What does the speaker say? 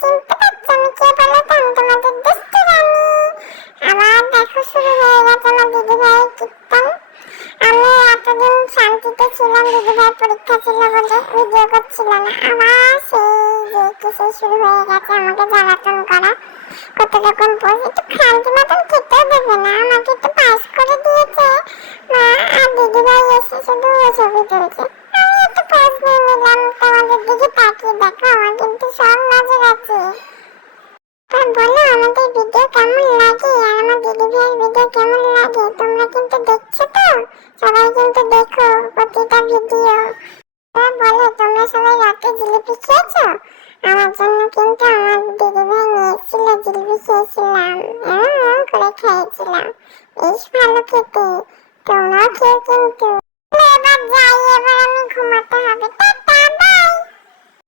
চিনতে পারছো আমি কে বলো তো? আমি তোমাদের দুষ্টু রানী। আবার দেখো শুরু হয়ে গেছে আমার দিদি ভাইয়ের কীর্তন। আমি এতদিন শান্তিতে ছিলাম, দিদি ভাই পরীক্ষা ছিল বলে ভিডিও করছিল না। আবার সেই যে কিসে শুরু হয়ে গেছে আমাকে জ্বালাতন করা, কত রকম পোজ। একটু শান্তি মতন খেতেও দেবে না, আমাকে একটু পাস করে দিয়েছে মা। আর দিদি ভাই এসে শুধু ছবি তুলছে। আমি একটু পোজ নিয়ে নিলাম, তোমাদের দিকে তাকিয়ে দেখো আমার কিন্তু সব নজর আছে। বলো আমাদের ভিডিও কেমন লাগে আর আমার দিদি ভাইয়ের ভিডিও কেমন লাগে? তোমরা কিন্তু দেখছো তো? সবাই কিন্তু দেখো প্রতিটা ভিডিও। বলো তোমরা সবাই রাতে জিলিপি খেয়েছো? আমার জন্য কিন্তু আমার দিদি ভাই নিয়ে এসেছিল, জিলিপি খেয়েছিলাম।